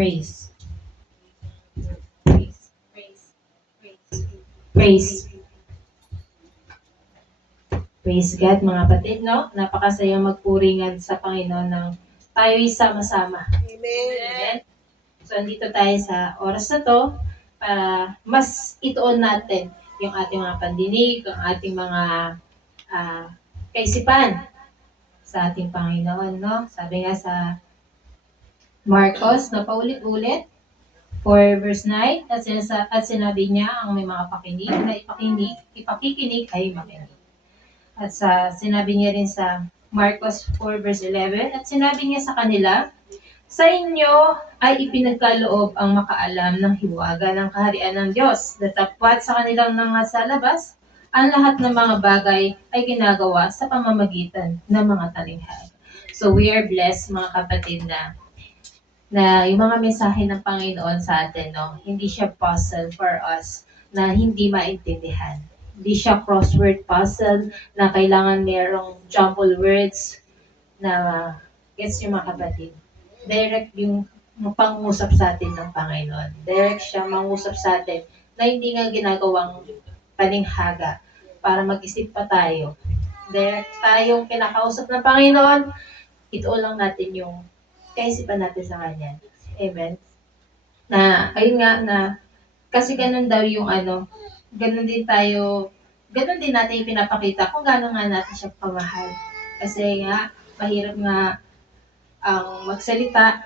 Praise. Praise. Praise. Praise. Praise. Praise God, mga kapatid, no? Napakasaya magpuringan sa Panginoon ng tayo'y sama-sama. Amen. So, andito tayo sa oras na to para mas ituon natin yung ating mga pandinig, yung ating mga kaisipan sa ating Panginoon, no? Sabi nga sa Marcos na paulit-ulit, 4 verse 9, at sinabi niya ang may mga pakinig na ipakikinig ay makinig. At sinabi niya rin sa Marcos 4 verse 11, at sinabi niya sa kanila, sa inyo ay ipinagkaloob ang makaalam ng hiwaga ng kaharian ng Diyos, datapwat sa kanilang nangasalabas, ang lahat ng mga bagay ay ginagawa sa pamamagitan ng mga talinghag. So we are blessed, mga kapatid, na yung mga mensahe ng Panginoon sa atin, no, hindi siya puzzle for us na hindi maintindihan. Hindi siya crossword puzzle na kailangan merong jumble words na gets yung mga kapatid. Direct yung pangusap sa atin ng Panginoon. Direct siya mangusap sa atin na hindi nga ginagawang paninghaga para mag-isip pa tayo. Direct tayong kinakausap ng Panginoon, ito lang natin yung kaisipan natin sa Kanya. Amen? Na, ayun nga, na, kasi ganun daw yung ganun din natin ipinapakita kung gano'n nga natin siya pamahal. Kasi nga, mahirap nga ang magsalita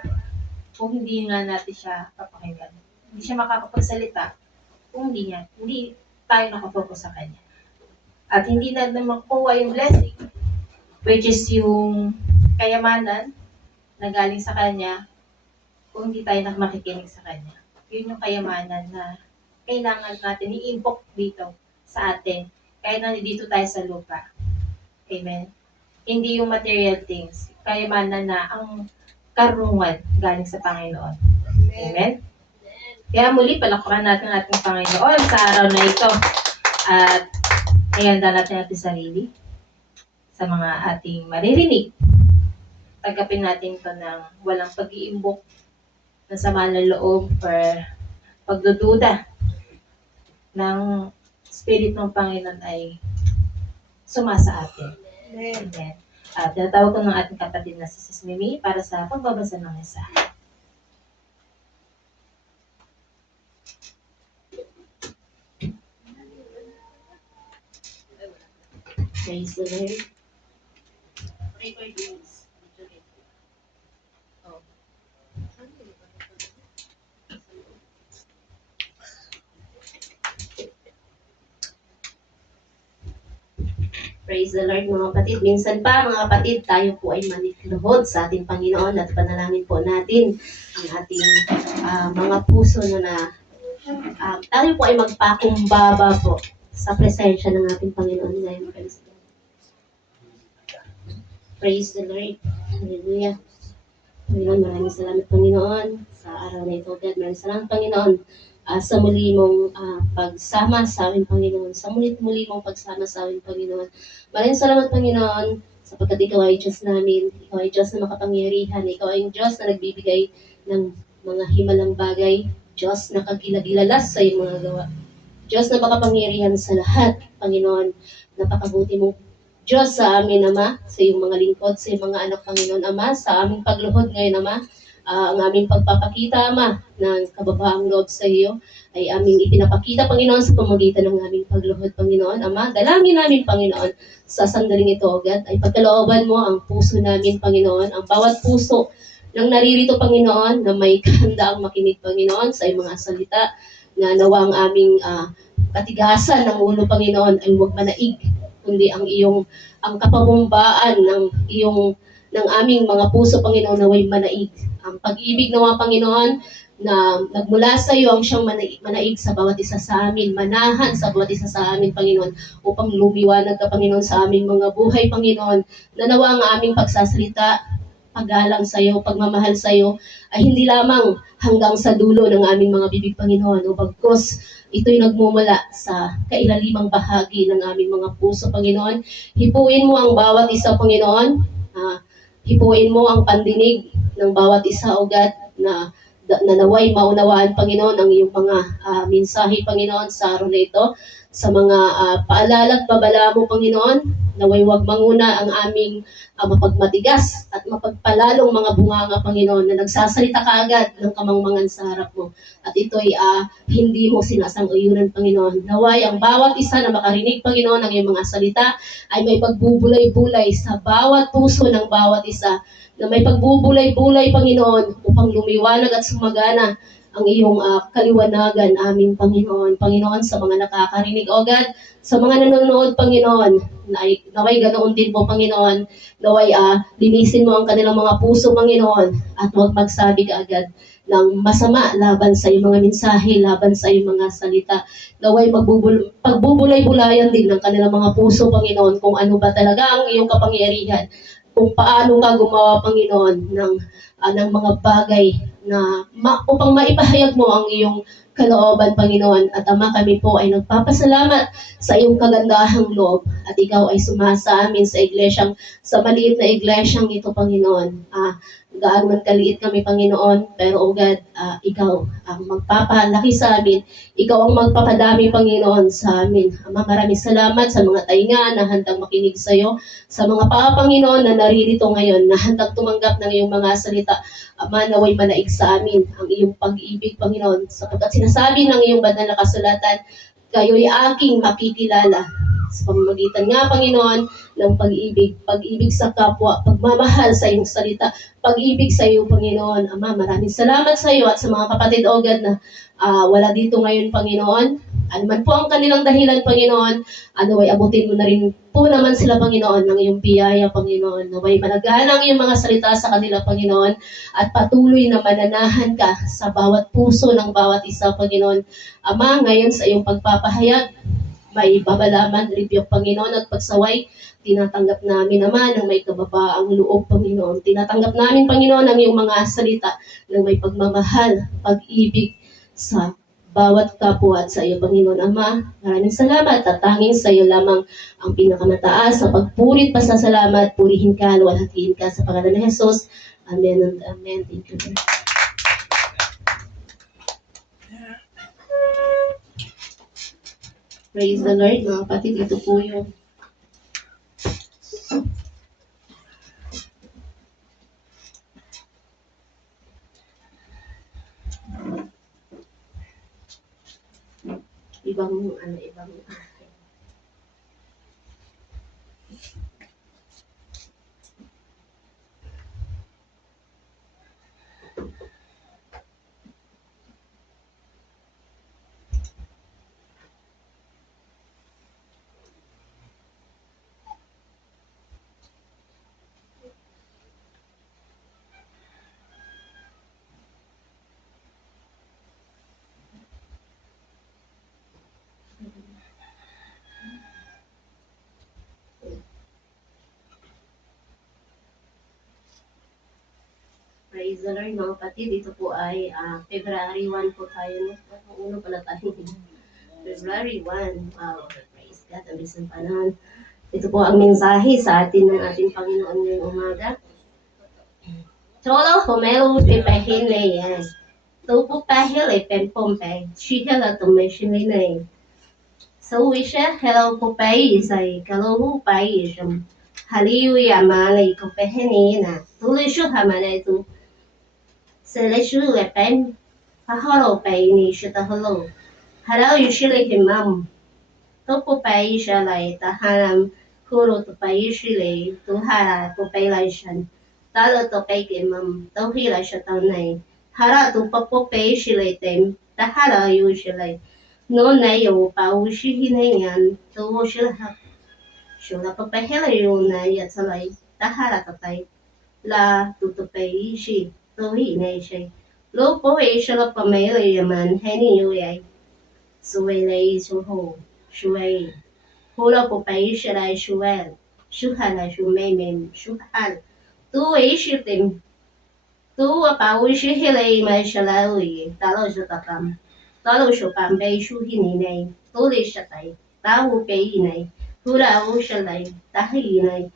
kung hindi nga natin siya papakinggan. Hindi siya makakapagsalita kung hindi tayo nakafocus sa Kanya. At hindi na makuha yung blessing, which is yung kayamanan na galing sa Kanya, kung hindi tayo makikinig sa Kanya. Yun yung kayamanan na kailangan natin i-invoke dito sa atin. Kaya nandito tayo sa lupa. Amen? Hindi yung material things. Kayamanan na ang karunungan galing sa Panginoon. Amen? Kaya muli, palakpakan natin ang ating Panginoon sa araw na ito. At ihanda natin ating sarili sa mga ating maririnig. Tagapin natin ito ng walang pag-iimbok ng sama ng loob or pagdududa ng Spirit ng Panginoon ay sumasa atin. Amen. At tinatawag ko ng ating kapatid na si Sis Mimi para sa pagbabasa ng mensahe. Praise the Lord. Pray for this. Praise the Lord, mga kapatid. Minsan pa, mga kapatid, tayo po ay maniluhod sa ating Panginoon at panalangin po natin ang ating mga puso na tayo po ay magpakumbaba po sa presensya ng ating Panginoon ngayon. Praise the Lord. Hallelujah. Panginoon, maraming salamat, Panginoon, sa araw na ito. God, maraming salamat, Panginoon, sa muli mong pagsama sa amin, Panginoon. Sa muli mong pagsama sa amin, Panginoon. Maraming salamat, Panginoon, sapagkat Ikaw ay Diyos namin. Ikaw ay Diyos na makapangyarihan. Ikaw ay Diyos na nagbibigay ng mga himalang bagay. Diyos na kagilagilalas sa iyong mga gawa. Diyos na makapangyarihan sa lahat, Panginoon. Napakabuti mong Diyos sa amin, Ama, sa iyong mga lingkod, sa iyong mga anak, Panginoon, Ama, sa aming pagluhod ngayon, Ama, ang aming pagpapakita, Ama, ng kababaang loob sa iyo, ay aming ipinapakita, Panginoon, sa pamamagitan ng aming pagluhod, Panginoon, Ama. Dalangin namin, Panginoon, sa sandaling ito, God, ay pagkalooban mo ang puso namin, Panginoon, ang bawat puso ng naririto, Panginoon, na may kahandaang makinig, Panginoon, sa iyong mga salita, na nawa ang aming katigasan ng ulo, Panginoon, ay huwag manaig, kundi ang kapagumbaan ng aming mga puso, Panginoon, na way manaig. Ang pag-ibig ng mga Panginoon na nagmula sa iyo ang siyang manaig sa bawat isa sa amin, manahan sa bawat isa sa amin, Panginoon, upang lumiwanag ka, Panginoon, sa aming mga buhay, Panginoon, na nawa ang aming pagsasalita, paggalang sa iyo, pagmamahal sa iyo, ay hindi lamang hanggang sa dulo ng aming mga bibig, Panginoon, o bagkus ito'y nagmumula sa kailalimang bahagi ng aming mga puso, Panginoon. Hipuin mo ang bawat isa, Panginoon. Hipuin mo ang pandinig ng bawat isa, O God, na na naway maunawaan, Panginoon, ang iyong mga mensahe, Panginoon, sa araw na ito. Sa mga paalala at babala mo, Panginoon, naway wag manguna ang aming mapagmatigas at mapagpalalong mga bunganga, Panginoon, na nagsasalita kaagad ng kamangmangan sa harap mo. At ito'y hindi mo sinasang-ayunan, Panginoon. Naway ang bawat isa na makarinig, Panginoon, ng iyong mga salita ay may pagbubulay-bulay sa bawat puso ng bawat isa, na may pagbubulay-bulay, Panginoon, upang lumiwanag at sumagana ang iyong kaliwanagan, aming Panginoon. Panginoon, sa mga nakakarinig, O God, sa mga nanonood, Panginoon, naway ganoon din po, Panginoon, naway linisin mo ang kanilang mga puso, Panginoon, at huwag magsabi kaagad ng masama laban sa iyong mga mensahe, laban sa iyong mga salita. Naway pagbubulay-bulayan din ng kanilang mga puso, Panginoon, kung ano ba talaga ang iyong kapangyarihan, kung paano ka gumawa, Panginoon, ng mga bagay na upang maipahayag mo ang iyong kalooban, Panginoon. At Ama, kami po ay nagpapasalamat sa iyong kagandahang loob at ikaw ay sumasa amin sa maliit na iglesyang ito, Panginoon. Gaano man kaliit kami, Panginoon, pero O God, ikaw ang magpapalaki sa amin. Ikaw ang magpapadami, Panginoon, sa amin. Ama, maraming salamat sa mga tainga na handang makinig sa iyo, sa mga Panginoon, na naririto ngayon, na handang tumanggap ng iyong mga salita. Ama, naway manaig sa amin ang iyong pag-ibig, Panginoon, sapagkat sinasabi ng iyong banal na kasulatan, kayo'y aking makikilala sa pamamagitan nga, Panginoon, ng pag-ibig sa kapwa, pagmamahal sa iyong salita, pag-ibig sa iyo, Panginoon. Ama, maraming salamat sa iyo at sa mga kapatid, O God, na wala dito ngayon, Panginoon. Ano man po ang kanilang dahilan, Panginoon, ay abutin mo na rin po naman sila, Panginoon, ng iyong biyaya, Panginoon. Naway managana ang iyong mga salita sa kanila, Panginoon, at patuloy na mananahan ka sa bawat puso ng bawat isa, Panginoon. Ama, ngayon sa iyong pagpapahayag, may babalaman, review, Panginoon, at pagsaway, tinatanggap namin naman ng may kababaang loob, Panginoon. Tinatanggap namin, Panginoon, ang iyong mga salita ng may pagmamahal, pag-ibig sa bawat kapwa at sa iyo, Panginoon Ama. Maraming salamat at tanging sa iyo lamang ang pinakamataas sa pagpurit, pasasalamat, purihin ka, luwalhatiin ka sa pangalan ni Jesus. Amen and amen. Thank you, Lord. Praise the Lord, mga kapatid. Ito po yung ibang Praise the Lord, mga kapatid. Ito po ay February 1 po tayo. Ang uno pala tayo. February 1. Wow, praise God. Ang isang panahon. Ito po ang mensahe sa atin ng ating Panginoon ngayong umaga. Tolo homelo pipahin na yan. Tupo pahil pempompe. Shihela tumashin na yan. So wisha hello po pa isay. Kalohu pa isam. Haliyu yamanay ko pehenina. Tuloy siya hamanay to. Seleshu lepen. Pahalo pa ini siya tahalo. Halaw yushili himam. Tupo pa isya lay tahanam. Kuro to pa yushili. Tuhara to pa ilayshan. Talo to pa ikimam. Tauhila siya taunay. Hara to papo pa yushili tem. Tahara yushili. No na yo pa ushihinayan. To ushilha. Shula pa pa hela yo na yatsalay. Tahara tatay. La tutupay ishi. Tohi na ishay. Lo po ishala pa may yaman. Heni yo yay. Suwelay suho. Shuway. Hula po pa ishalay shuwel. Shuhala shumaymem. Shuhal. Tu ishitim. Tu pa ushihilay may shalawi. Talo shutakam. Talo shupambay shuhininay. Tuli shatay. Tahu payinay. Hula ushalay. Tahinay.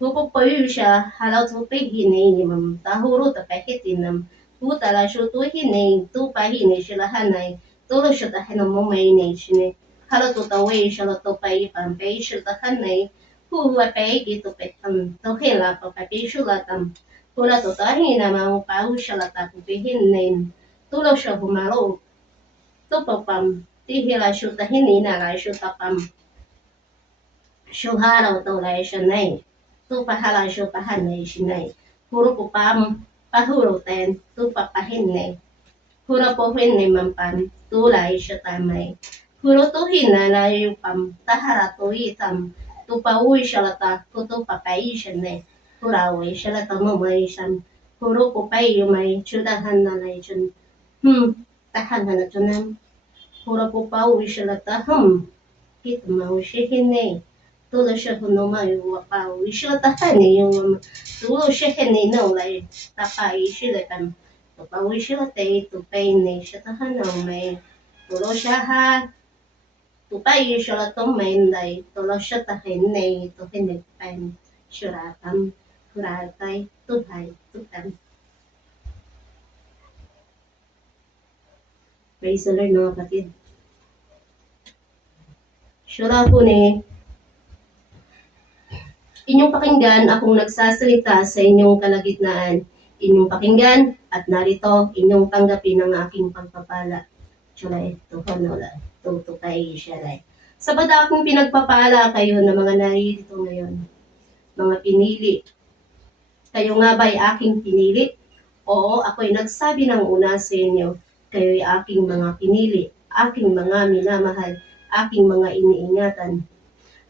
Tupo pa siya, halaw tupi hinay ni mam. Tahuro tapakitinam. Utala shutu hine, tu pa hine shilahanay, tulo siya tahan mo may nation. Halo to taway siya to pay pampay siya tahanay, huwa pay gito petam, to hila pa papi shulatam. Hula to tahin na mau pau siya lata pupihin nin, tulo siya humaro, to papam, tihila siya tahin na la siya tapam. Shuharaw to la siya nay, tu pahala siya pahanay siya nay. Puro po pam, pahuro ten, tu papahin Hura po ni mampan, tulay siya tamay. Huro to hinalayo pam, tahara to itam, tupawi siya lata, kuto papay siya Huraway siya lata mamay siya. Huro po pay may chudahan na lay chun. Tahan na chunam. Huro po pawi siya lata, kit mau siya Tulo siya hunumay wapawi siya lata yung tulo siya no lay tapay siya lata. Papawi siya tay tupay ni siya tahanong may tulo siya ha tupay siya latong may day tulo siya tahin ni tuhinig pan syuratam huratay tuhay tutan. Praise the Lord mga kapatid. Syura po ni inyong pakinggan akong nagsasalita sa inyong kalagitnaan. Inyong pakinggan at narito inyong tanggapin ang aking pagpapala. Chulay, tuhonola, tutupay siyalay. Sabat akong pinagpapala kayo na mga naririto ngayon, mga pinili. Kayo nga ba'y aking pinili? Oo, ako'y nagsabi ng una sa inyo, kayo'y aking mga pinili, aking mga minamahal, aking mga iniingatan.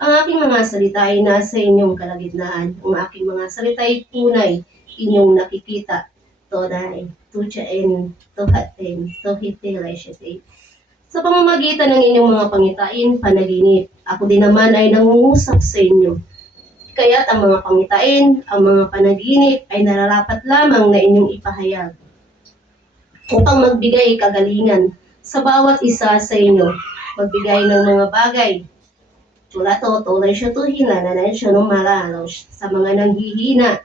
Ang aking mga salita ay nasa inyong kalagitnaan. Ang aking mga salita ay tunay, inyong nakikita. Tonay, tuchain, tuhatin, tuhitilay siya. Sa pamamagitan ng inyong mga pangitain, panaginip, ako din naman ay nangungusap sa inyo. Kaya't ang mga pangitain, ang mga panaginip ay nararapat lamang na inyong ipahayag upang magbigay kagalingan sa bawat isa sa inyo, magbigay ng mga bagay. Tulato, tulay siya to hinananan siya ng malalaw sa mga nanghihina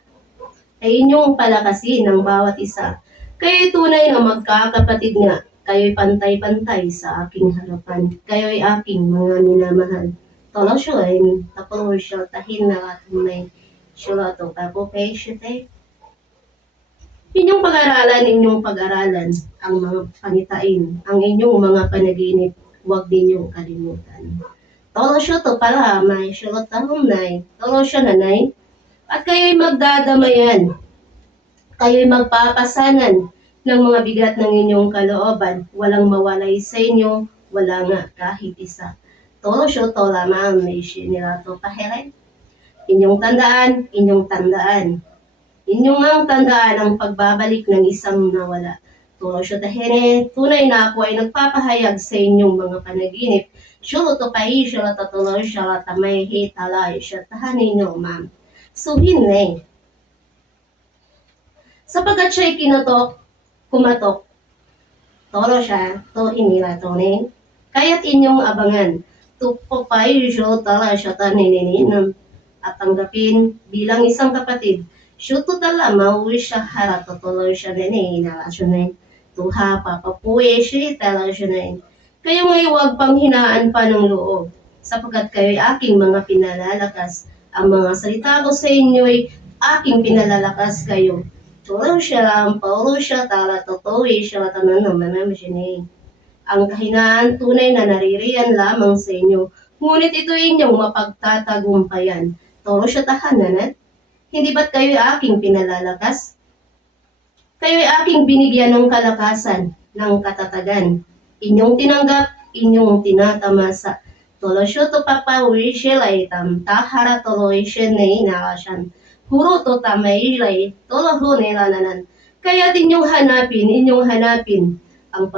ay inyong palakasin ng bawat isa. Kayo'y tunay na magkakapatid nga, kayo'y pantay-pantay sa aking harapan, kayo'y aking mga minamahal. Tolo siya ay tapos siya tahin na may siya to kapopay siya inyong pag-aralan ang mga panitain, ang inyong mga panaginip, huwag ninyong kalimutan. Tolo siya to pala, may siya tahong tolo siya nanay, at kayo'y magdadamayan, kayo'y magpapasanan ng mga bigat ng inyong kalooban, walang mawalay sa inyo, wala nga kahit isa. Tolo siya to lamang may siya nila to pahere. Inyong tandaan, inyong ang tandaan ang pagbabalik ng isang nawala. Tulo siya tahene, tunay na ako ay nagpapahayag sa inyong mga panaginip. Shulo to pahi, shulo to tulo, shulo to may hitalay, shulo tahanin nyo, ma'am. So, hinay. Sapagat siya'y kumatok, tolo siya, to hinila to ne. Kaya't inyong abangan, tupo pahi, shulo tala siya tanininin, at tanggapin bilang isang kapatid. Shuto tala, mauwi siya harap, tutuloy siya nene, inalasyonin. Tuha, papapuwi siya, talasyonin. Kayo ngay huwag pang hinaan pa ng loob, sapagkat kayo'y aking mga pinalalakas. Ang mga salita ko sa inyo'y aking pinalalakas kayo. Tuloy siya, paulo siya, tala, tutuwi siya, tanan naman naman siya Ang kahinaan tunay na naririyan lamang sa inyo, ngunit ito inyong mapagtatagumpayan. Tolo siya tahanan, hindi ba't kayo'y aking pinalalakas? Kayo'y aking binigyan ng kalakasan, ng katatagan. Inyong tinanggap, inyong tinatamasa. Tolo siya to papawi silay tam tahara toloy siya na inakasyan. Huro to tamaylay, tolo ho nilalanan. Kaya inyong hanapin ang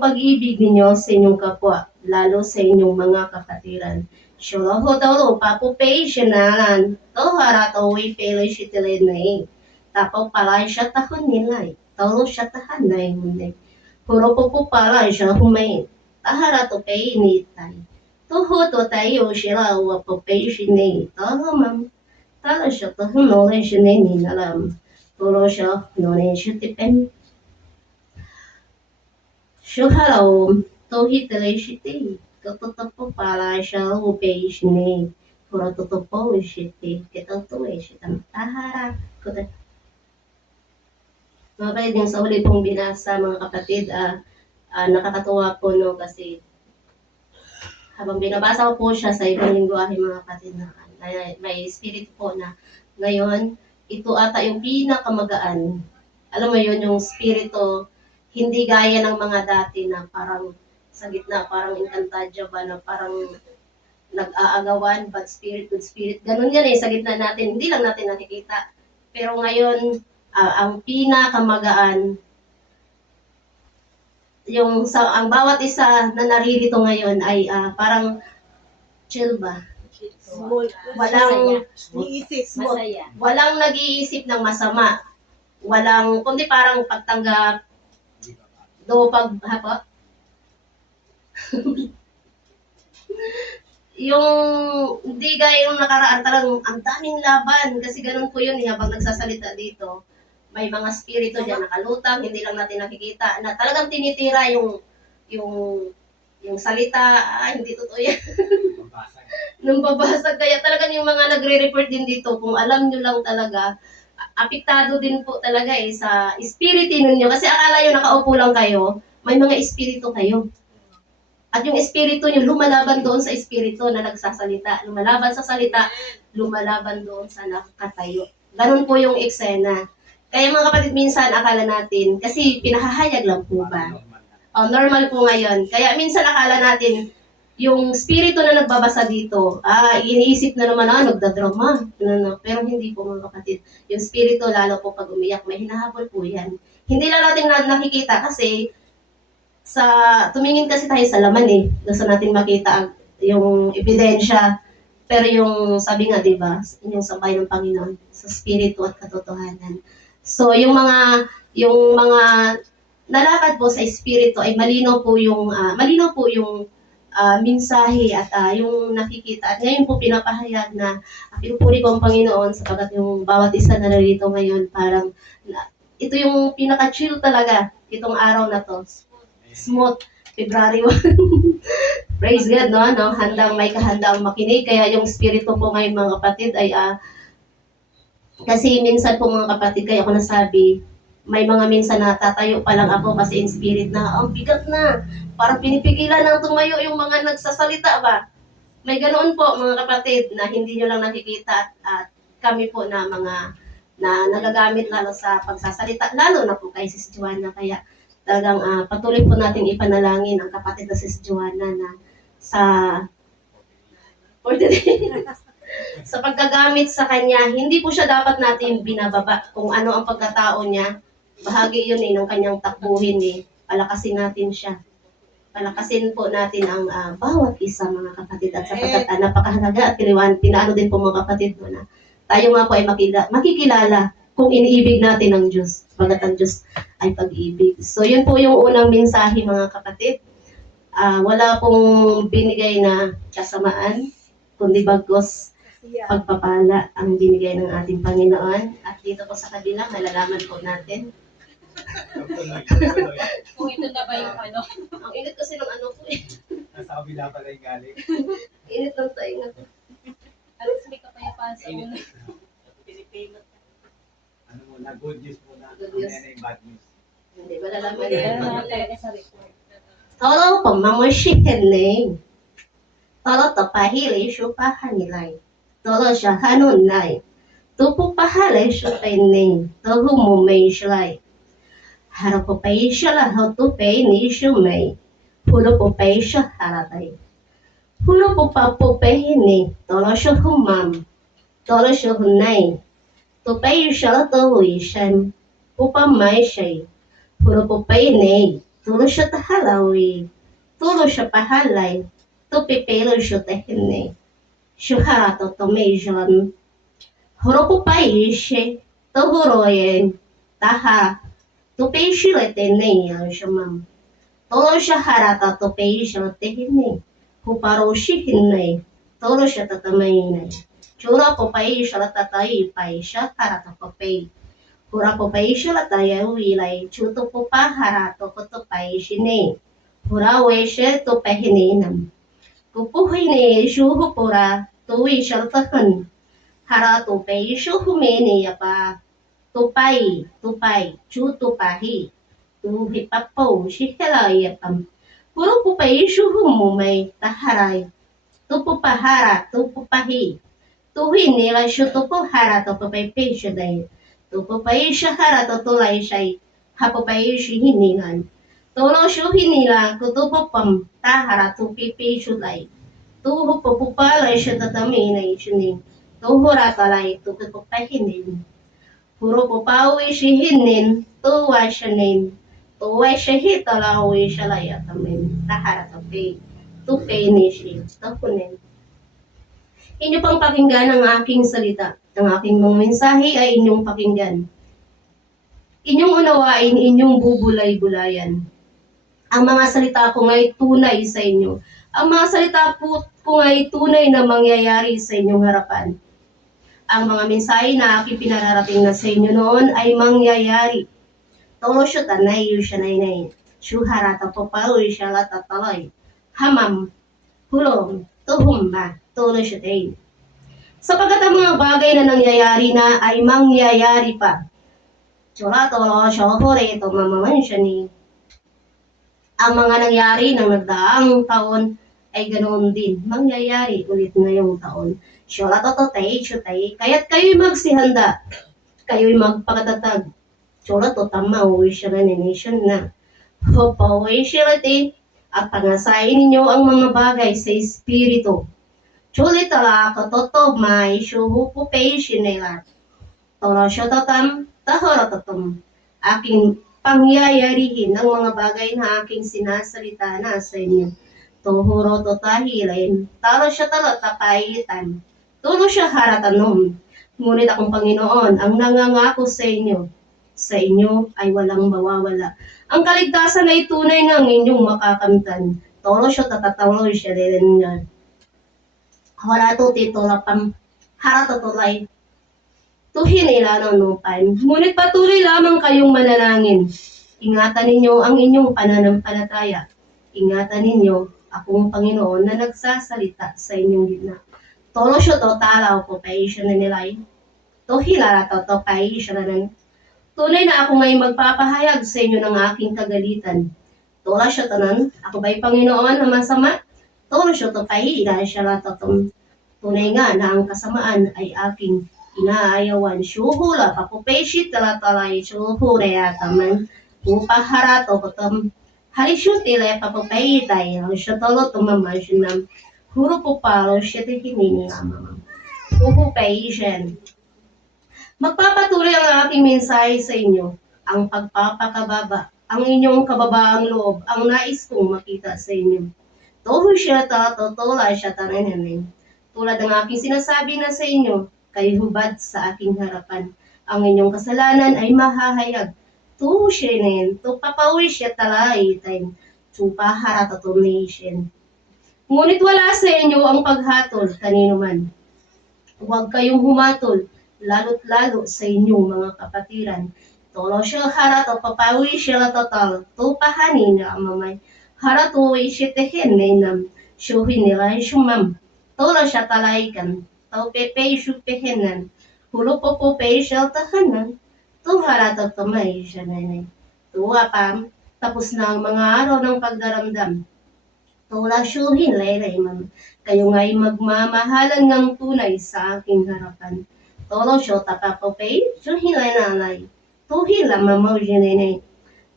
pag-ibig ninyo sa inyong kapwa, lalo sa inyong mga kapatiran. Sholo tolo papupay siya nalan, tolo harato we pele siya tilinay. Tapaw palay siya tahon nilay, tolo siya tahan na hindi. Puro po palay siya humayin, taharato pay nitay. Tuho to tayo siya wapopay siya tolo ma'am. Tala siya tahon nolay siya ninalam. 도로셔 너네 슈티펜 슈하라옴 토히트레시티 토토토포 파라샤 우페이시네 토로토토포 시티 ketatueshitang tahara kuta. Mga kapatid, yung sa uli pong binasa mga kapatid, nakakatuwa po no kasi habang binabasa ko po siya sa ibang lingwahe mga kapatid na may spirit po na ngayon ito ata yung pinakamagaan. Alam mo yun, yung spirito hindi gaya ng mga dati na parang sa gitna, parang Encantadia ba na parang nag-aagawan, bad spirit, good spirit. Ganun yan sa gitna natin. Hindi lang natin nakikita. Pero ngayon, ang pinakamagaan, ang bawat isa na naririto ngayon ay parang chill ba? Walang walang nag-iisip ng masama. Walang, kundi parang pagtanggap, hapa. Yung hindi gaya yung nakaraan talagang ang daming laban kasi ganun po yun habang nagsasalita dito. May mga spirito diyan nakalutang, hindi lang natin nakikita na talagang tinitira yung yung salita, hindi totoo yan. Nung babasag kaya talagang yung mga nagre-report din dito, kung alam nyo lang talaga, apektado din po talaga sa espiritu ninyo. Kasi akala nyo nakaupo lang kayo, may mga espiritu kayo. At yung espiritu nyo lumalaban doon sa espiritu na nagsasalita. Lumalaban sa salita, lumalaban doon sa nakatayo. Ganun po yung eksena. Kaya mga kapatid, minsan akala natin, kasi pinahahayag lang po ba? Normal po ngayon. Kaya minsan akala natin, yung spirito na nagbabasa dito, iniisip na naman, nagdadrama. Pero hindi po mga kapatid. Yung spirito, lalo po pag umiyak, may hinahabol po yan. Hindi lang natin nakikita kasi tumingin kasi tayo sa laman Gusto natin makita yung ebidensya. Pero yung sabi nga, di ba, yung sabay ng Panginoon sa spirito at katotohanan. So, yung mga nalakad po sa espiritu ay malinaw po yung mensahe at yung nakikita. At ngayon po pinapahayag na pinupuri ko ang Panginoon sapagkat yung bawat isa na narito ngayon parang ito yung pinaka-chill talaga itong araw na to. Smooth. February 1. Praise God, no? May kahandang makinig. Kaya yung spirito po ngayon mga kapatid ay kasi minsan po mga kapatid, kaya ako nasabi, may mga minsan na tatayo pa lang ako kasi in spirit na, ang bigat na. Parang pinipigilan ng tumayo yung mga nagsasalita ba? May ganoon po mga kapatid na hindi nyo lang nakikita at kami po na mga na nagagamit lalo sa pagsasalita, lalo na po kay Sis Joanna. Kaya talagang patuloy po natin ipanalangin ang kapatid na Sis Joanna na sa sa paggagamit sa kanya, hindi po siya dapat natin binababa kung ano ang pagkatao niya. Bahagi yun ng kanyang takbuhin Palakasin natin siya. Palakasin po natin ang bawat isa mga kapatid at sapagkat napakahalaga at pinaano din po mga kapatid mo na tayo nga po ay makikilala kung iniibig natin ang Diyos. Sapagat ang Diyos ay pag-ibig. So yun po yung unang mensahe mga kapatid. Wala pong binigay na kasamaan, kundi bagos pagpapala ang binigay ng ating Panginoon. At dito po sa kabila, malalaman po natin. Kung ito na ba yung ano? Ang init kasi ng ano ko Nasa kabila pala yung galing. Init ng tainga ko. Alas may kapayapaan sa ulo. Ano muna, good news muna. Good news. Ano yung bad news. Hindi, malalaman Meron natin. naman talaga sa report. Tolo pamamushikeneng. Tolo tapahili shupahanilay. Tolo siya hanunay. Tupo pahalay shupeneng. Tohu mumay shlay. Harapopay siya lahotupay ni shumay. Hulupopay siya haratay. Hulupopapopay ni. Tolo siya humam. Tolo siya hunay. Tupay siya tohuy siyam. Upamay siyay. Hulupopay ni. Tulo siya tahalawi. Tulo siya pahalay. Tupipelo siya tahine. Shuharato tomejon. Huropupay siya. Tohuroyen. Taha. Tupay siya tenay ang siyamam. Tulo siya harata tupay siya tahine. Huparo siya hinay. Tulo siya tatamay. Chura popay siya tatay pay siya harata popay. Hura po pa ishila tayo wilay, chuto po pa harato ko to pa ishine. Hura weshe to pa hininam. Kupuhine shuhu pura, tuwi shaltakan. Harato pa ishuhu mene yapa. Tupai, chuto pahi. Tuhi papo, shikala yapam. Puro po pa ishuhu mo may taharay. Tupo pahara, tupo pahi. Tuhi nila shuto po hara to pa pesha day. Tupo pa isha hara to tulay shay. Hapo pa ishi hinilan. Tolo shu hinila kutupo pam tahara to pipi shulay. Tuho po pupalay siya tatami na ishuni. Tuho ratalay tupo pa hinin. Puro po pa ishi hinin. Tuwa siya nin. Tuwa siya hitala siya layatamin. Tahara to pi. Tupi ni siya. Tapunin. Inyo pang pakinggan ang aking salita. Ang aking mga mensahe ay inyong pakinggan. Inyong unawain, inyong bubulay-bulayan. Ang mga salita ko nga'y tunay sa inyo. Ang mga salita ko nga'y tunay na mangyayari sa inyong harapan. Ang mga mensahe na aking pinararating na sa inyo noon ay mangyayari. Tolo siya tanay, siya nainay. Syuharata po palo siya latatalay. Hamam, hulong, tuhumba, tolo siya tayo. Sapagat ang mga bagay na nangyayari na ay mangyayari pa. Tsura tolo syokore ito mamaman siya ni. Ang mga nangyari ng nagdaang taon ay ganoon din. Mangyayari ulit ngayong taon. Syura tototay, syutay. Kaya't kayo'y magsihanda. Kayo'y magpakatatag. Tsura to tama, uwi siya na nation na. Hopa, uwi siya rin. At pangasain ninyo ang mga bagay sa espiritu. Chuli tala katoto mai shuhu pupei shinela. Tolo shototam, tahorototom. Aking pangyayarihin ang mga bagay na aking sinasalita na sa inyo. Tohuro totahilain, talo siya talo tapaitan. Tulo siya haratanom. Ngunit akong Panginoon ang nangangako sa inyo. Sa inyo ay walang mawawala. Ang kaligtasan ay tunay ng inyong makakamtan. Tolo siya tatatawlo siya din nga. Wala to titola pam haratotolay. Tuhin nila ng nupan. Ngunit patuloy lamang kayong manalangin. Ingatan ninyo ang inyong pananampalataya. Ingatan ninyo akong Panginoon na nagsasalita sa inyong gitna. Tolo siya to talaw po paisya na nilay. Tuhilala to paisya na nan. Tunay na ako ngayon magpapahayag sa inyo ng aking kagalitan. Tola siya tanan. Ako ba'y Panginoon na masama? Tolo siya to pahiila siya latatom. Tunay nga na ang kasamaan ay aking inaayawan. Syuhula papupeshi talatalay syuhure ataman. Upaharato kotom. Halisyutile papupayitay. Ang siya tolo tumamasyon huro po palo siya tihinini amamam. Pupupayisyan. Magpapatuloy ang aking mensahe sa inyo. Ang pagpapakababa. Ang inyong kababaang loob. Ang nais kong makita sa inyo. Toho siya totula siya tananin. Tulad ng aking sinasabi na sa inyo, kayo hubad sa aking harapan. Ang inyong kasalanan ay mahahayag. Toho siya nin, to papawi siya talay tayo. Tupa haratatonation. Ngunit wala sa inyo ang paghatol kanino man. Huwag kayong humatol, lalo't lalo sa inyong mga kapatiran. Tolo siya harato papawi siya total. Tupahanin na mamay. Harato isitehin na inam, syuhin nila syumam. Tola siya talaykan, tau pepe syupehenan, hulo po po pe siya tahanan, tu harato tamay siya nanay. Tuwa pam, tapos na ang mga araw ng pagdaramdam. Tola syuhin laylay mam, kayo nga'y magmamahalan ng tunay sa aking harapan. Tolo siya tapapope, syuhin lay nanay, tuhila mamaw sinay.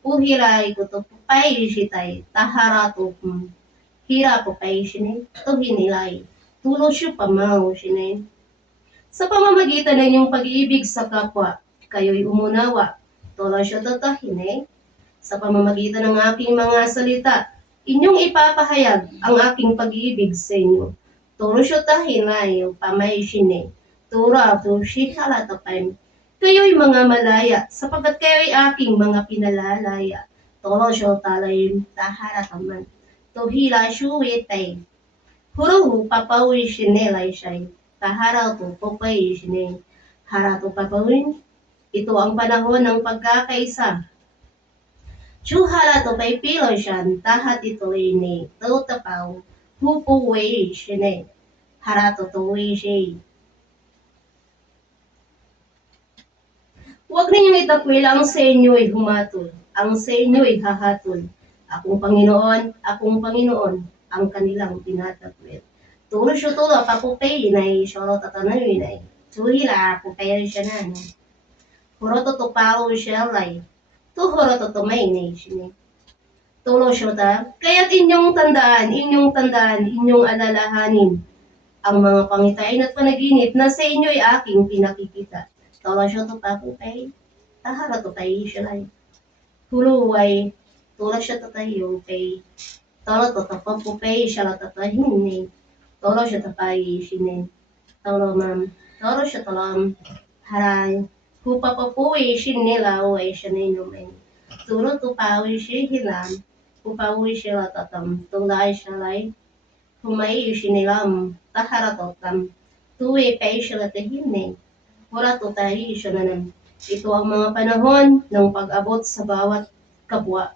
Uhilay ko to pupay sitay, taharato hira po pay sinay, tuhinilay, tulo siya pamaw sinay. Sa pamamagitan ng inyong pag-ibig sa kapwa, kayo'y umunawa, tulo siya tatahinay. Sa pamamagitan ng aking mga salita, inyong ipapahayag ang aking pag-ibig sa inyo. Tulo siya tahinay, pamay sinay, tura to siya halatapay. Kayo'y mga malaya, sapagkat kayo'y aking mga pinalalaya. Tolo siyo talay taharataman. Tuhila syuwitay. Huro papawi sinelay siyay. Taharaw to popay sinay. Harato papawin. Ito ang panahon ng pagkakaisa. Chuhala to pay pilo siyan, tahat ito ini, tautapaw, hupuway siyene, harato to siya. Huwag ninyong itakwil ang sa inyo'y humatol, ang sa inyo'y hahatol. Akong Panginoon, ang kanilang tinatakwil. Turo siya tulo, papupay, inay, siya tatanaw, inay. Tuhila, pupay siya na, no? Huro to paro siya, lay. Tuhuro to may, inay, siya, tulo siya ta. Kaya't inyong tandaan, inyong alalahanin, ang mga pangitain at panaginip na sa inyo'y aking pinakikita. Tulo siya to papupay, tahara to tayo siya, lay. Huluway, tulad siya tatayo kay tolo to tapapupay siya la tatahin ni tolo siya tapay sinin tolo mam tolo siya tolam haray hupapapuwi sin nila uway siya ninumin turo to pawi siya hilam hupawi siya la tatam tulay siya lay humay siya nilam tahara to tam tuwi pay siya la tahin ni wala to tayo siya nanan. Ito ang mga panahon ng pag-abot sa bawat kapwa.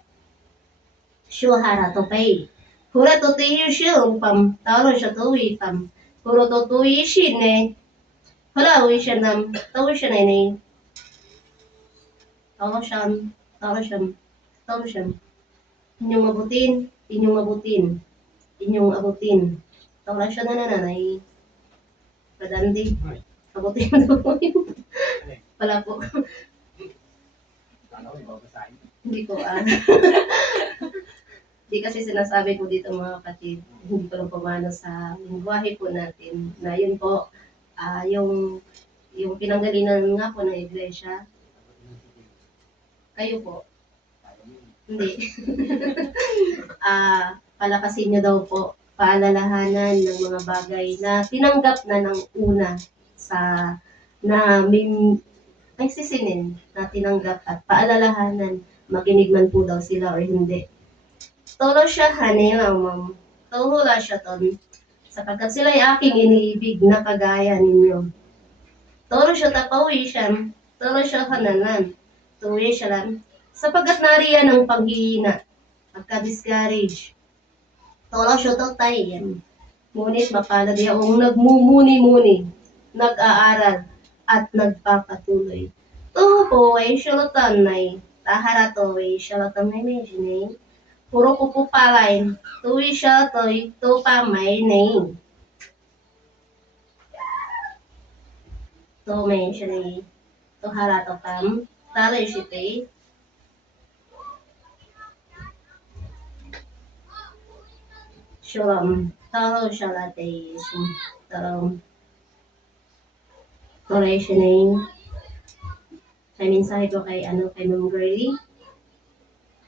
Shuhara to pay. Hura to tiyo siya upam, taro siya to itam. Huro to tuwi siya ne. Hala uwi siya nam, tawi siya na ne. Taro siyam. Inyong abutin. Tawala siya na nanay. Padandi. Abutin daw po yun. Wala po. Ano, ibabasahin. Hindi ko Hindi kasi sinasabi ko dito mga kapatid, hindi ko lang pumano sa lingwahe po natin na yun po, yung pinanggalingan nga po ng iglesia, kayo po, hindi. Palakasin nyo daw po, paalalahanan ng mga bagay na tinanggap na ng una na may sisinin na tinanggap at paalalahanan, makinig man po daw sila or hindi. Tolo siya hanila, ma'am. Tuhula siya ton. Sapagkat sila ay aking iniibig na kagaya ninyo. Tolo siya tapawi siya. Tolo siya hananan. Tuwi siya lang. Sapagkat nariyan ang paghihina. Pagka-discourage. Tolo siya tayo. Ngunit mapalad yung nagmumuni-muni. Nag-aaral. At nagpapatuloy. Tuho po ay syalotanay. Tahara to ay syalotanay medyo puro pupupalain, tuwi siya to'y tupa may name. To may siya ni to harato tam, talo siya tay. Shulam, talo siya latay, talo. Tuloy siya ni. Sa mensahe ko kay Ma'am Girlie.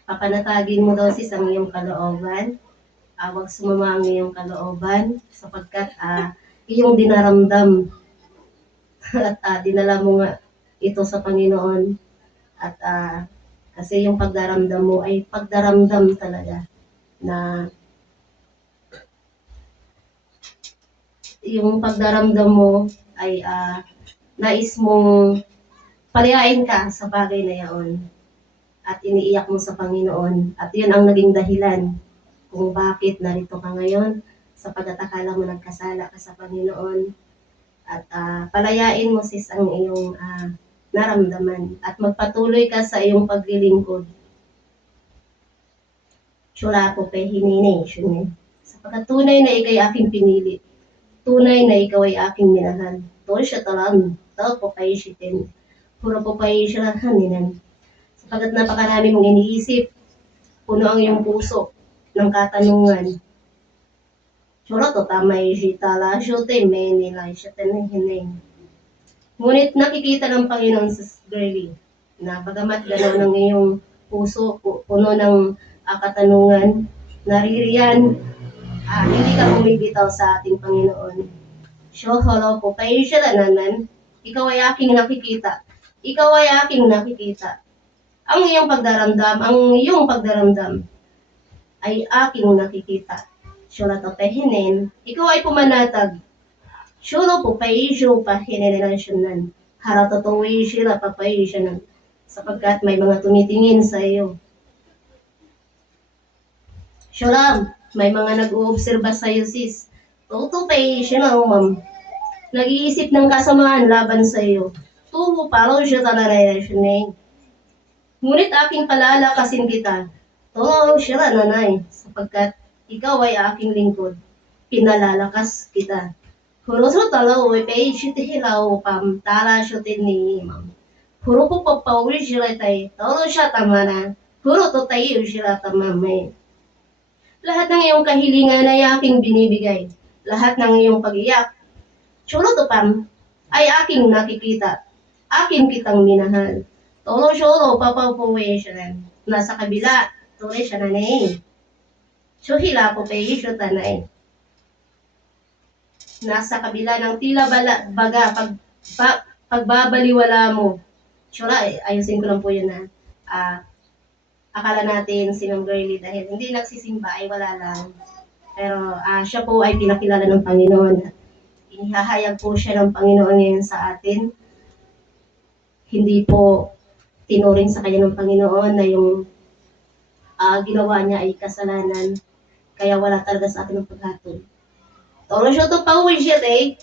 Papanatagin mo daw sis ang iyong kalooban. Huwag sumama ang iyong kalooban sapagkat iyong dinaramdam at dinala mo nga ito sa Panginoon. At kasi yung pagdaramdam mo ay pagdaramdam talaga na yung pagdaramdam mo ay nais mong palayain ka sa bagay na yaon. At iniiyak mo sa Panginoon. At yun ang naging dahilan kung bakit narito ka ngayon sa pagkatakala mo nagkasala ka sa Panginoon. At palayain mo sis ang iyong naramdaman. At magpatuloy ka sa iyong paglilingkod. Tsula po kay hinini. Sapagkat tunay na ikay aking pinili. Tunay na ikaw ay aking minahal. Tol siya talan. Tol po kay shitin. Puro po kay siya haninan. Sapagkat napakarami mong iniisip, puno ang iyong puso ng katanungan. Sura to tamay sitala, shote may nilay siya tanahining. Ngunit nakikita ng Panginoon sa Girlie na bagamat gano'n ang iyong puso, puno ng katanungan, naririyan, hindi ka bumibitaw sa ating Panginoon. So, hello po, kayo siya nanan, ikaw ay aking nakikita. Ang iyong pagdaramdam ay aking nakikita. Sula to pahinin, ikaw ay pumanatag. Shulo po paisyo pahinin na syunan. Haratatuwi sila, papayi siya ng sapagkat may mga tumitingin sa iyo. Shulam, may mga nag-uobserba sa iyo, sis. Tutupay siya na, ma'am. Nag-iisip ng kasamaan laban sa iyo. Tubo palo siya talaga siya na. Ngunit aking palalakasin kita. Tulong siya nanay, sapagkat ikaw ay aking lingkod. Pinalalakas kita. Huruso talo, ipay shitihilaw, pam, tala shutin ni imam. Huro ko papawi sila tay, tolo siya tama na. Huro to tayo sila tama may. Lahat ng iyong kahilingan ay aking binibigay. Lahat ng iyong pag-iyak. Chulo to pam, ay aking nakikita. Aking kitang minahal. Tolo sholo, papapuwi siya rin. Nasa kabila, tuloy siya na naing. Suhila po pay isyo tanay. Nasa kabila ng tila baga pagbabaliwala mo. Sura, ayusin ko lang po yun na akala natin si Ma'am Girlie dahil hindi nagsisimba ay wala lang. Pero siya po ay pinakilala ng Panginoon. Inihahayag po siya ng Panginoon ngayon sa atin. Hindi po tinuring sa kanya ng Panginoon na yung ginawa niya ay kasalanan. Kaya wala talaga sa atin ng paghatol. Toro siya to pauwi siya eh.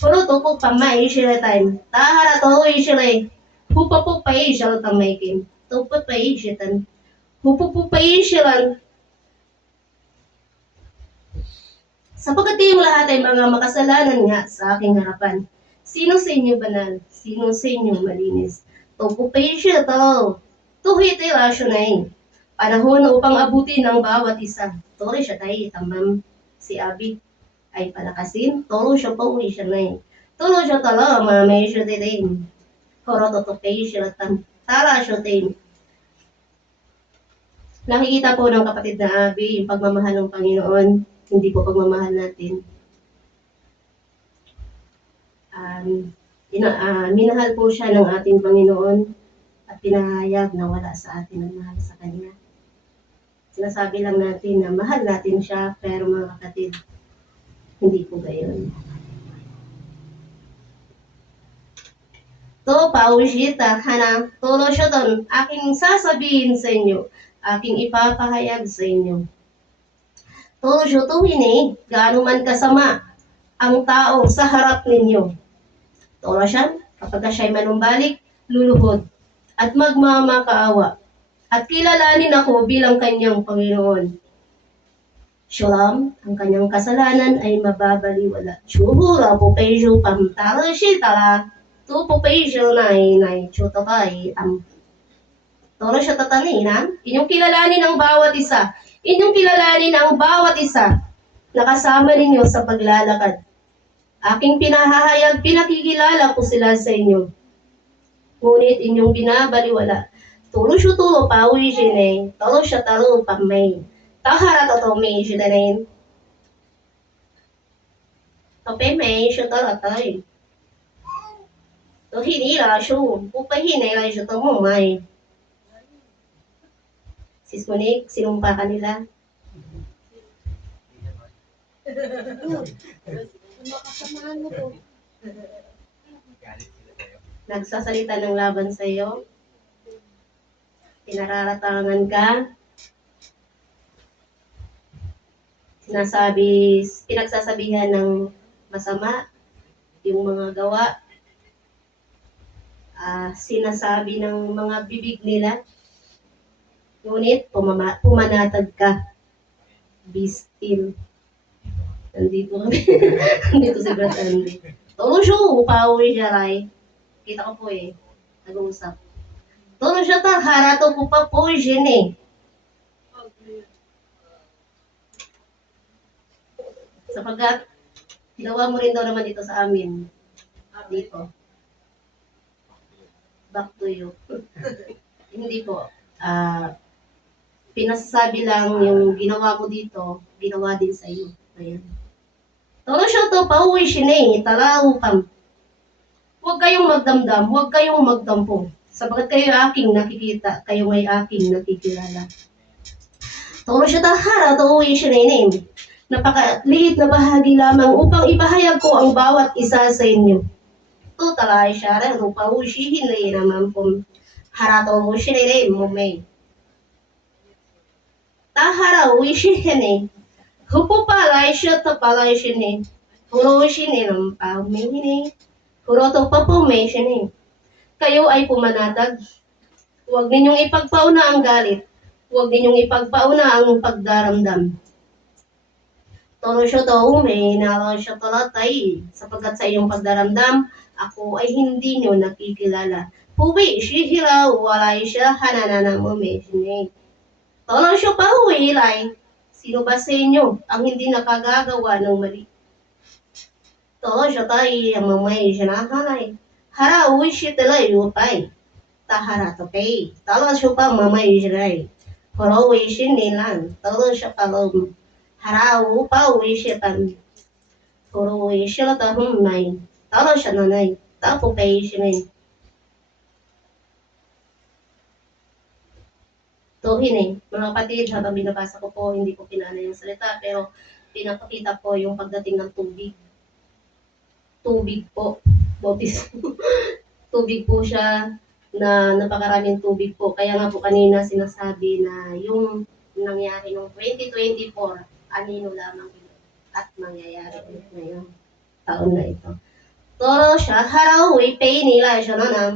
Puro to po pamay siya time. Tahara to uwi siya eh. Hupa po pa siya tamay kim. Tupa pa siya tan. Hupa po pa siya lang. Sapagkat yung lahat ay mga makasalanan nga sa aking harapan. Sino sa inyo banal? Sino sa inyo malinis? Tupo pa siya to. Tuhit ay rasyo na eh. Panahon upang abutin ng bawat isa. Tore siya tayo tamam si Abi ay palakasin, tolo siya pa uwi siya na yun. Tolo siya tala, mamay siya din. Horo totopay siya tam. Tala siya din. Nakikita po ng kapatid na Abi, yung pagmamahal ng Panginoon, hindi po pagmamahal natin. Minahal po siya ng ating Panginoon at pinahayag na wala sa atin ang mahal sa Kanya. Sinasabi lang natin na mahal natin siya, pero mga kapatid, hindi po gayon. To, paushita, hana, tulo siya doon, aking sasabihin sa inyo, aking ipapahayag sa inyo. Tulo siya to, hini, gaano man kasama ang tao sa harap ninyo. Tulo siya, kapag siya'y manumbalik, luluhod, at magmamakaawa, at kilalanin ako bilang kanyang Panginoon. Shulam, ang kanyang kasalanan ay mababaliwala. Shuhura po pejo pamtala shitala. Tu po pejo nay chutapay toro siya tataninan. Inyong kilalanin ang bawat isa. Inyong kilalanin ang bawat isa. Nakasama ninyo sa paglalakad. Aking pinahahayag, pinakikilala ko sila sa inyo. Ngunit inyong binabaliwala. Turo siya tulo pawi siya toro siya talo pamay. Tahara to may siya na rin. Tope may siya taratay. To hinira siya. Upay hinira siya to mo may. Sis Monique, sinumpa ka nila. Nagsasalita ng laban sa iyo. Pinararatangan ka. Pinagsasabihan ng masama, yung mga gawa, sinasabi ng mga bibig nila, ngunit pumanatag ka, be still. Nandito kami, nandito si Brad Andy. Tolo siya, upawi siya ray. Kita ko po nag-uusap. Tolo siya ta, harato ko pa po siya Sapagkat, ginawa mo rin daw naman dito sa amin. Dito. Back to you. Hindi po. Pinasasabi lang yung ginawa mo dito, ginawa din sa iyo. Ayan. Toro siya to, pauwi siya talaupam. Huwag kayong magdamdam, huwag kayong magdampo. Sapagkat kayo aking nakikita, kayo may aking nakikilala. Toro siya tahara, to uwi siya napakaliit na bahagi lamang upang ipahayag ko ang bawat isa sa inyo. とたらいしゃれのぱうしひれなまんぽん。はらとうしれれもめ。たはらういしへね。ふぽぱらいしゅとぱらいしね。ふろしne ng pao may hini. Huroto pa po may sini. Kayo ay pumanatag. Huwag ninyong ipagpauna ang galit. Huwag ninyong ipagpauna ang pagdaramdam. Toro siya to may nalaw siya talatay. Sapagkat sa iyong pagdaramdam, ako ay hindi nyo nakikilala. Huwi siya walay siya hananana mo may sini. Toro siya pa huwilay. Sino ba sa inyo ang hindi nakagagawa ng mali? Toro siya tayo ang mamay siya nakalay. Hara uwi siya talay upay. Tahara to pay. Talo siya pa mamay siya. Horo uwi siya nilan. Talo siya palom. Hara upa uwi siya tan. Horo uwi siya tahong may. Talo siya nanay. Tapo pay siya nay. Tuhin eh. Mga kapatid, habang binabasa ko po, hindi ko pinana yung salita, pero pinapakita po yung pagdating ng tubig. Tubig po. Bautismo. Tubig po siya na napakaraming tubig po. Kaya nga po kanina sinasabi na yung nangyari noong 2024, anino lamang ito at mangyayari ulit ngayong taon na ito. Toro siya, harawi pay nila siya na nam.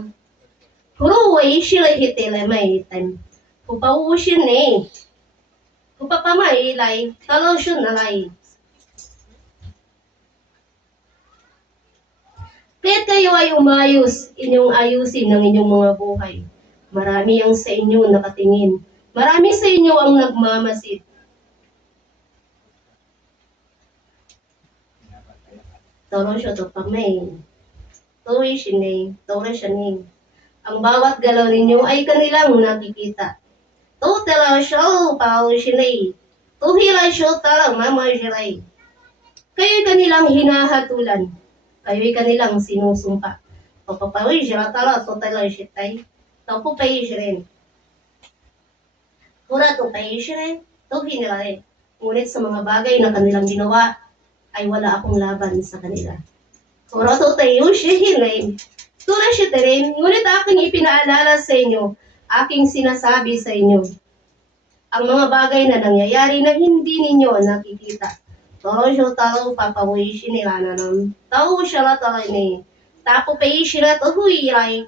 Huruwi sila hitile may item. Kupawushin eh. Kupapamailay, talosyon na lay. Kaya't kayo ay umayos, inyong ayusin ng inyong mga buhay. Marami ang sa inyo nakatingin. Marami sa inyo ang nagmamasid. Toro siya to pamay. Tuwi sinay, toro siya ni. Ang bawat galaw ninyo ay kanilang nakikita. Tutela siya, pao sinay. Tuhila siya talang mama silay. Kayo'y kanilang hinahatulan. Kayo'y kanilang sinusumpa. Papapawi siya tala, tutela siya tay. Tapupay siya rin. Hura tupay siya rin. Tuhi nila rin. Ngunit sa mga bagay na kanilang ginawa, ay wala akong laban sa kanila. Hura tutayo siya rin. Tulad siya rin. Ngunit aking ipinaalala sa inyo, aking sinasabi sa inyo, ang mga bagay na nangyayari na hindi ninyo nakikita. Toro siya talo papawi siya nila na nam. Tao siya la talo ni. Tapo pay siya to huiray.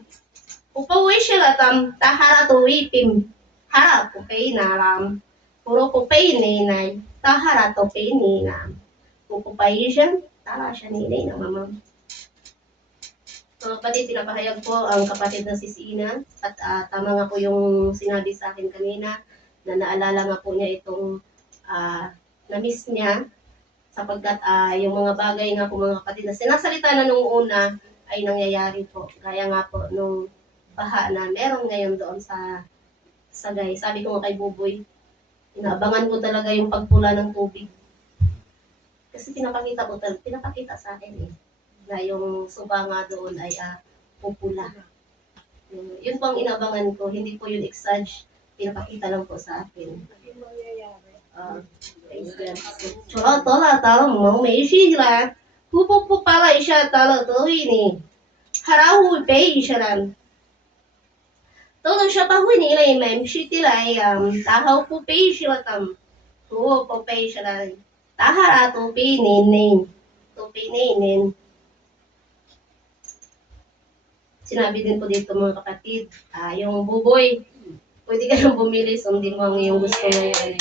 Upawi siya la tam. Tahara to ipim. Hara po pay naram. Puro po pay ninay. Tahara to pay ninam. Pupupay siya. Tala siya ninay na mamam. So, kapatid, pinapahayag po ang kapatid na si Sina. At tama nga po yung sinabi sa akin kanina na naalala nga po niya itong na-miss niya sapagkat yung mga bagay nga po mga kapatid na sinasalita na nung una ay nangyayari po. Gaya nga po nung baha na meron ngayon doon sa Sagay. Sabi ko nga kay Buboy, inaabangan ko talaga yung pagpula ng tubig. Kasi pinapakita sa akin eh na yung suba nga doon ay pupula. Yun po ang inabangan ko, hindi po yun exage, pinapakita lang po sa akin. Chola tola talo mo may sila. Pupu pala siya talo to ini. Harahu pay siya ran. Todo siya pa huni lay mem shitila tahaw po pay siya tam. Tuo po pay siya ran. Tahara to pininin. To pininin. Sinabi din po dito mga kapatid, yung buboy, pwede ka nang bumili, sundin mo ang iyong gusto ngayon.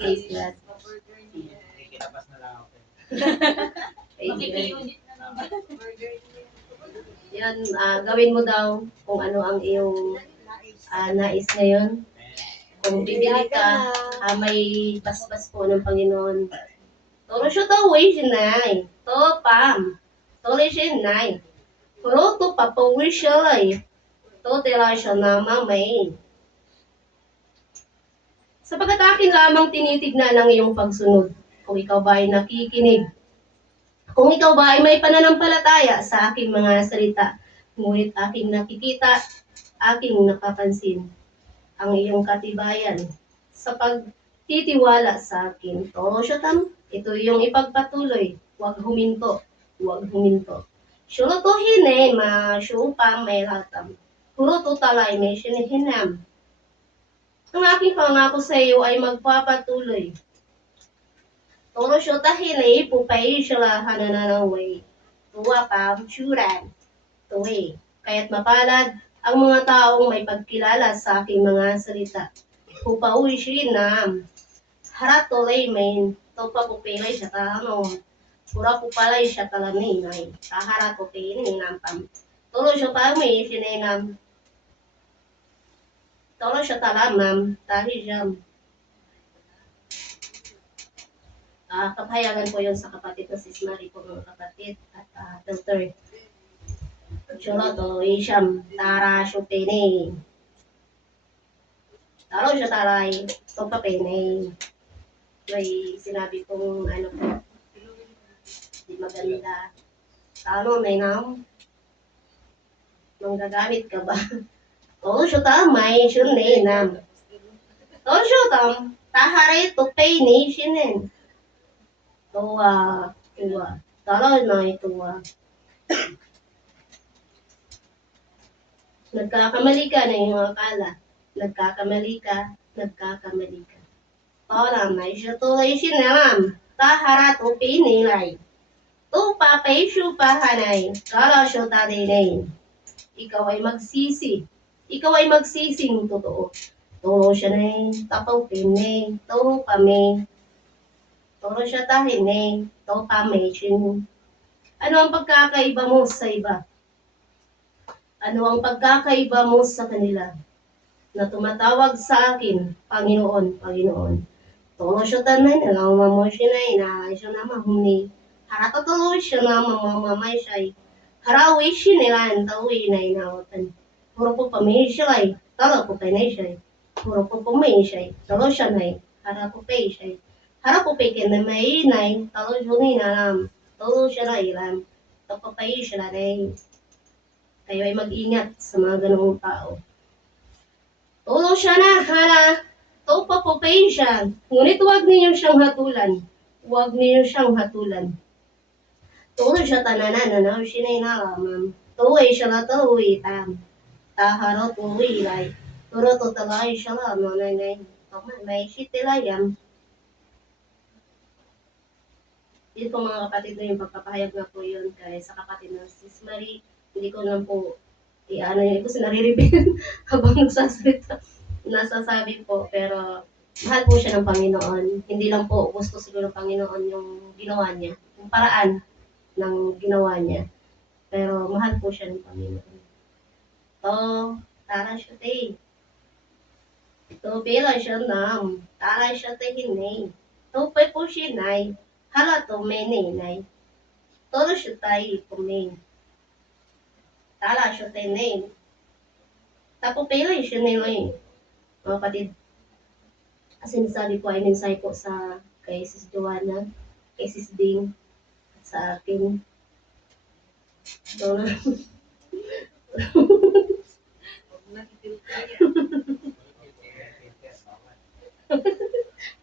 Praise God. Kinabas na lang ako. Praise God. Yan, gawin mo daw kung ano ang iyong nais ngayon. Kung bibili ka, may paspas po ng Panginoon. Toro siya to, way sinay. To, pam. Tole siya nay. Pero to papawi siya lay. To tela siya na mamay. Sapagkat akin lamang tinitignan ang iyong pagsunod. Kung ikaw ba ay nakikinig. Kung ikaw ba ay may pananampalataya sa aking mga salita. Ngunit aking nakikita, aking napapansin ang iyong katibayan sa pagtitiwala sa akin. Toro siya tam. Ito yung ipagpatuloy. Huwag huminto. huwag huminto. Shulo to hinay, ma shupa may latam. Puro to talay may sinihinam. Ang aking pangako sa iyo ay magpapatuloy. Toro siya tahinay, pupay siya hananaway. Tuwa pa, syuran. Tuwi. Kaya't mapalad ang mga taong may pagkilala sa aking mga salita. Pupauwi siya na haratolay may topa pupilay siya ano. Pura pupalay siya kalaminay. Taharato pinin nampam. Toro siya pa may sinenam. Toro siya talamam. Tahijam. Kapayagan ko yun sa kapatid na sis Marie ko mga kapatid at Dr. Choloto, Isham, Tara, Shupene. Taro siya taray, Topapene. May sinabi kong ano po, di maganda. Ano, may nam? Nung gagamit ka ba? Toro siya tamay, shunne nam. Toro siya tam, taharay, tupene, shinen. Tuwa, tuwa. Taro na ituwa. Nagkakamali ka na yung akala. Nagkakamali ka, nagkakamali ka. Orang may siya tuloy sinamam. Taharat o pinilay. Tu papay siya pahanay. Kala siya tarinay. Ikaw ay magsisi. Ikaw ay magsising totoo. Turo siya na tapaw pinay. Turo kami. Turo siya tahinay. Turo kami. Ano ang pagkakaiba mo sa iba? Ano ang pagkakaiba mo sa kanila? Na tumatawag sa akin, Panginoon, Panginoon. Tolo siya tanan, alam mo siya na siya na mahuni. Haratatuloy siya na mamamamay siya. Harawi siya nila ang tawi na inawatan. Puro po pamay siya ay, talo po kay na siya. Puro po pamay siya, talo siya na hara po pay siya. Hara po pay kaya na may inay, talo siya na inalam. Talo siya na ilam. Tapapay siya na rin. Kayo ay mag-ingat sa mga ganong tao. Tulo siya na, hana, to papapay siya. Ngunit huwag ninyo siyang hatulan. Huwag ninyo siyang hatulan. Tulo siya tananan, ano, siya na inalamam. Tuloy siya na tuloy, taharo tuloy, lay. Turo to talay siya lang, no, nanay. May sitilayam. Yun po mga kapatid na yung pagpapahayag na po yun kay sa kapatid ng sis Marie. Hindi ko lang po ano yun, kasi nariribin habang nagsasalita. Nasasabi po, pero mahal po siya ng Panginoon. Hindi lang po gusto siguro ng Panginoon yung ginawa niya, yung paraan ng ginawa niya. Pero mahal po siya ng Panginoon. To, tara siya te. To, pila siya nam. Tara siya te hinay. To, pe po siya nay. Hala to, menay. Toro siya tayo pumain. Tala siya te nay. Tapo pila siya nila mga kapatid. As sinasabi ko ay mensahe po sa kay Sis Joanna, kay Sis Ding, at sa akin. So,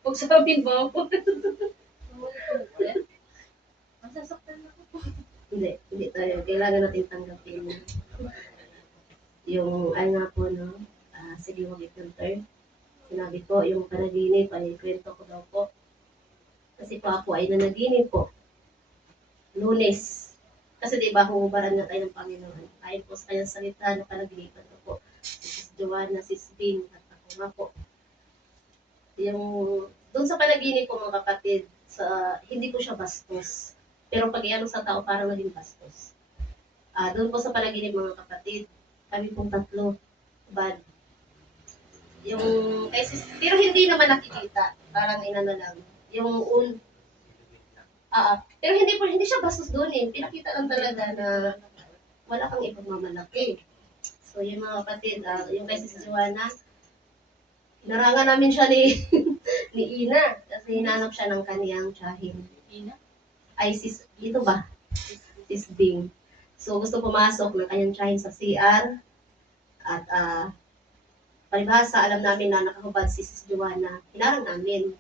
Huwag sabihin mo ako. Masasaktan ako. hindi tayo. Kailangan natin tanggapin yung, ay nga po, no, sige, wag i-filter. Sinabi ko, yung panaginip ay kwento ko daw po. Kasi po ako ay nanaginip po. Lunes. Kasi di ba, huubaran na tayo ng Panginoon. Ayon po sa kanyang salita na panaginipan ko po. Si Joanna, si Bing, at ako nga po. Yung, doon sa panaginip po mga kapatid, hindi po siya bastos. Pero pag iano sa tao, parang naging bastos. Doon po sa panaginip mga kapatid, kami pong tatlo, bad. Yung, pero hindi naman nakikita, parang inano lang. Yung pero hindi siya bastos doon eh. Pinakita lang talaga na wala kang ipagmamalaki. So yung mga kapatid, yung kay Sis Joanna, narangan namin siya ni ni Ina kasi hinanap siya ng kaniyang tiyahin. Ina? Ay ito ba? Sis Bing. So gusto pumasok ng kanyang tiyahin sa CR at palibhasa alam namin na nakahubad si Sis Joanna. Hinarang namin.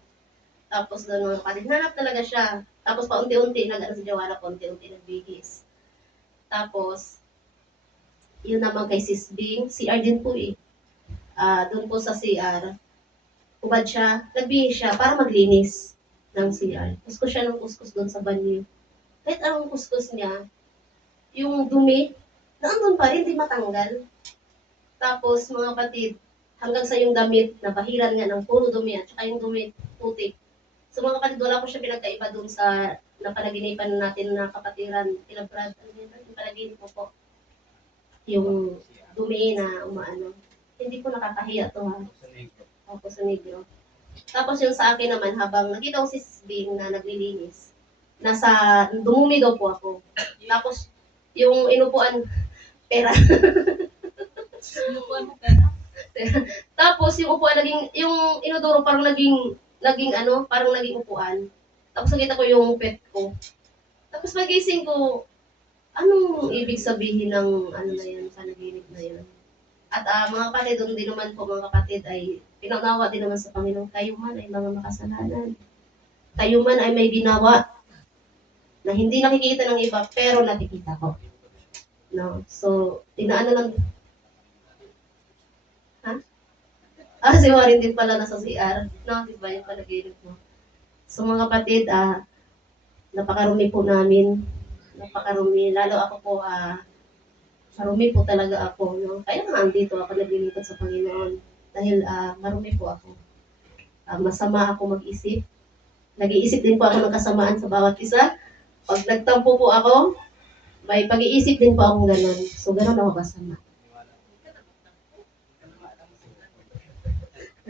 Tapos doon mga kapatid, nanap talaga siya. Tapos paunti-unti, nag-ano si Joanna, paunti-unti nagbihis. Tapos, yun naman kay Sis Bing, CR din po eh. Doon po sa CR, ubad siya, nagbihis siya para maglinis ng CR. Kuskus siya ng kuskus doon sa banyo. Kahit anong kuskus niya, yung dumi, naandun pa rin, di matanggal. Tapos mga kapatid, hanggang sa yung damit, nabahiran nga ng puro dumi at saka yung dumi, putik. So mga kapatid, wala ko siya pinagkaiba dun sa napanaginipan natin na kapatiran. Kila Brad, ano yun? Yung panaginip ko po. Yung dumi na umaano. Hindi ko nakakahiya to ha. Ako sa negro. Tapos yung sa akin naman, habang nakita ko si Sis Bing na naglilinis, dumumi daw po ako. Tapos, yung inupuan, pera. Inupuan mo pera? Tapos, yung upuan, yung inodoro, naging ano, parang naging upuan. Tapos, nakita ko yung pet ko. Tapos, magising ko, anong ibig sabihin ng, ano na yan, panaginip na yan? At mga kapatid, doon din naman po mga kapatid ay pinaunawa din naman sa Panginoon, kayo man ay mga makasalanan. Kayo man ay may ginawa na hindi nakikita ng iba, pero nakikita ko. No? So, inaano lang, ha? Si Warren din pala nasa CR. No, di ba yung panaginip mo? So, mga kapatid, napakarumi po namin. Napakarumi. Lalo ako po, marumi po talaga ako. No? Kaya nga andito ako naglilingkod sa Panginoon. Dahil marumi po ako. Masama ako mag-isip. Nag-iisip din po ako ng kasamaan sa bawat isa. Pag nagtampo po ako, may pag-iisip din po akong ganun. So, ganun ako kasama.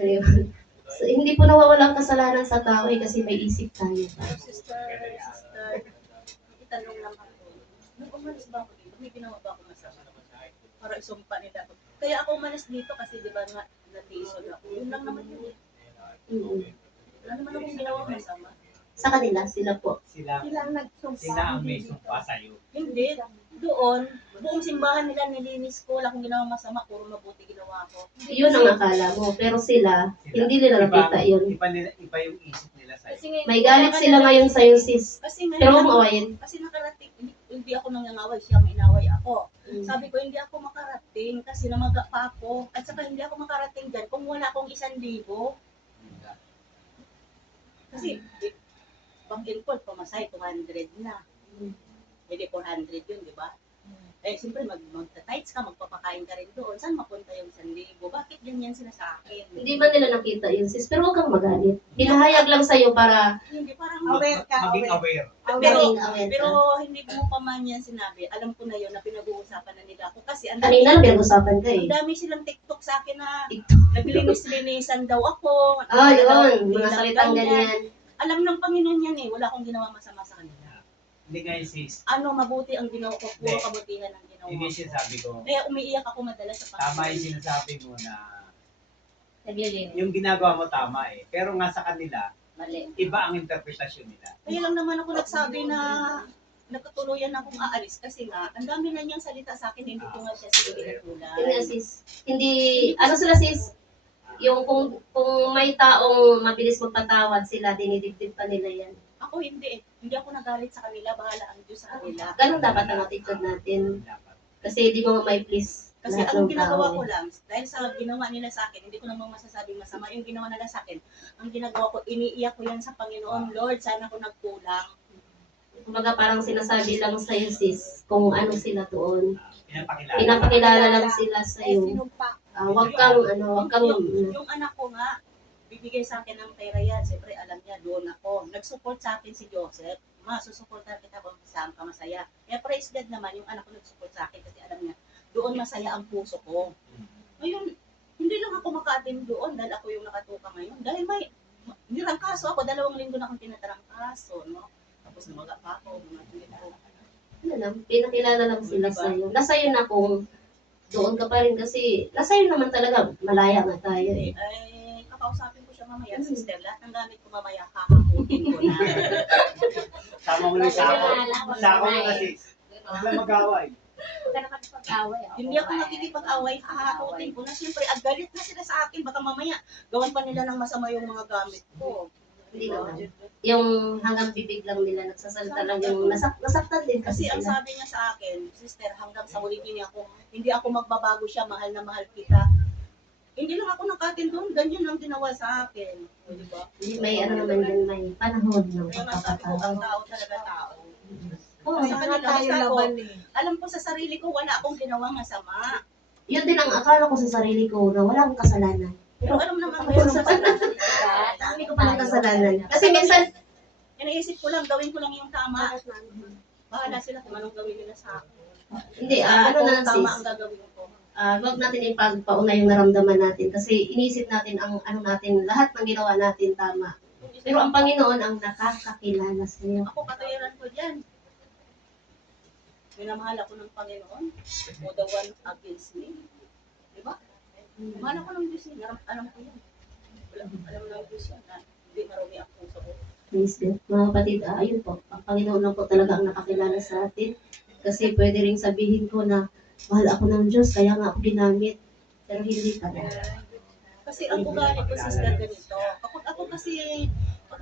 Ayun. So, hindi po nawawala ang kasalanan sa tao kasi may isip tayo. Sister, itanong lang ako. Nung umalis ba ako dito, may ginawa ba ako masama? Para isumpa nila ako. Kaya ako umalis dito kasi di ba nga natiisod ako. Yun lang naman yun. Wala naman akong ginawa masama. Sa kanila, sila po. Sila Sila ang nagsumpa. sila ang may sumpa sa'yo. Hindi. Doon, buong simbahan nila nilinis ko. Wala akong ginawa masama. Puro mabuti ginawa ko. Yun ang akala mo. Pero sila, hindi nila nakita yun. Iba yung isip nila sa'yo. Kasi ngayon, May galit sila ngayon sa'yo, sis. Kasi ngayon, Pero huwag mo awayin. kasi nakarating, hindi ako nangangaway, siya ang inaway ako. Mm. Sabi ko, hindi ako makarating kasi namaga pa ako. At saka hindi ako makarating dyan kung wala akong 1,000. Kasi, pang-import, pamasahe, 200 na. Hindi 400 yun, di ba? Eh, siyempre, magta-tights ka, magpapakain ka rin doon. Saan mapunta yung 1,000? Bakit ganyan sila sa akin? Hindi ba nila nakita yun, sis? Pero huwag kang magalit. Pinahayag lang sa'yo para Hindi, parang Maging aware. maging aware Pero ka. hindi mo pa man yan sinabi. Alam ko na yun na pinag-uusapan na nila ako. Kasi ang Kanina lang pinag-usapan ka eh. ang dami silang TikTok sa akin na TikTok. naglinis-linisan daw ako. Yun. Mga Bilang salitang ganyan. ganyan. Alam ng Panginoon yan eh. Wala akong ginawa masama sa kanila. Hindi nga sis. Ano, mabuti ang ginawa ko. Puro Hindi. kabutihan ang ginawa Hindi ko. sinasabi ko. Kaya umiiyak ako madalas sa Tama yung Panginoon. sinasabi mo na Naglilinis. yung ginagawa mo tama eh. Pero nga sa kanila, Mali. iba ang interpretasyon nila. Kaya lang naman ako nagsabi na nagkatuluyan akong aalis kasi nga, ang dami na niyang salita sa akin, hindi ko nga siya sige Yun nga, pinatulan. sis. Hindi, ano sila, sis? Yung kung may taong mabilis magpatawad sila, dinidibdib pa nila yan. Ako hindi eh. Hindi ako nagalit sa kanila, bahala ang Diyos sa kanila. Ganun dapat ang attitude natin. Dapat. Kasi di mo may please Kasi lahat ang ng ginagawa tao. ko lang, dahil sa ginawa nila sa akin, hindi ko namang masasabing masama yung ginawa nila sa akin. Ang ginagawa ko, iniiyak ko yan sa Panginoon. Lord, sana ko nagkulang. Kumbaga parang sinasabi lang sa'yo, sis, kung ano sila doon. Pinapakilala. Pinapakilala lang sila sa'yo. Sinumpa. Wag kang, Yung anak ko nga, bibigay sa akin ng pera yan. Siyempre, alam niya, doon ako. Nag-support sa akin si Joseph. Masusuportan kita kung saan ka masaya. Kaya praise God naman, yung anak ko nag-support sa akin kasi alam niya, doon masaya ang puso ko. Ngayon, hindi lang ako maka-attend doon dahil ako yung nakatuka ngayon. Dahil may nirangkaso ako, 2 linggo na akong tinatarangkaso, no? Tapos namaga pa ako, mga ganito. ano lang, pinakilala lang sila sa'yo. Nasa'yo na kung doon ka pa rin kasi, nasa'yo naman talaga, malaya nga tayo eh. Ay, kakausapin ko siya mamaya, sister. Lahat ng gamit ko mamaya, kakakutin ko na. Sama mo na sako. Sako mo na sis. Huwag lang mag-away. Huwag ka nakapag-away. Hindi ako nakikipag-away, kakakutin ko na. Siyempre, galit na sila sa akin. Baka mamaya, gawan pa nila ng masama yung mga gamit ko. Hindi naman. Yung hanggang bibig lang nila nagsasalita lang yung nasaktan din Kasi kasi ang sila. sabi niya sa akin, sister, hanggang sa huli niya ako, hindi ako magbabago siya, mahal na mahal kita. Hindi lang ako nakatin doon, ganyan ang ginawa sa akin. O, di ba? May ano naman din, may panahon ng Kaya nga sabi ko, ang pagkakataon. tao talaga tao. Oo, Sa Saka kanila, tayo basta ako, laban eh. alam ko sa sarili ko, wala akong ginawang masama. yun din ang akala ko sa sarili ko na wala akong kasalanan. Pero alam naman, Ako meron sa pala. Dami ko palang kasalanan. Kasi minsan, Iniisip ko lang, gawin ko lang yung tama. Bahala sila kung anong gawin nila sa akin. hindi, ano na lang Tama sis, ang gagawin ko. wag natin ipagpauna yung naramdaman natin kasi iniisip natin ang ano natin, lahat ng ginawa natin tama. Pero ang Panginoon ang nakakakilala sa iyo. Ako, katuwiran ko dyan. Minamahal ako ng Panginoon. O the one against me. Diba? Mahal ako ng Diyos. Alam ko yan. Alam ng Diyos yan na hindi marumi ang puso ko. Praise God. Mga kapatid, ayun po, ang Panginoon lang po talaga ang nakakilala sa atin. Kasi pwede rin sabihin ko na mahal ako ng Diyos, kaya nga ako ginamit. Pero hindi pala. Kasi ang ugali ko, sister, ganito. Pag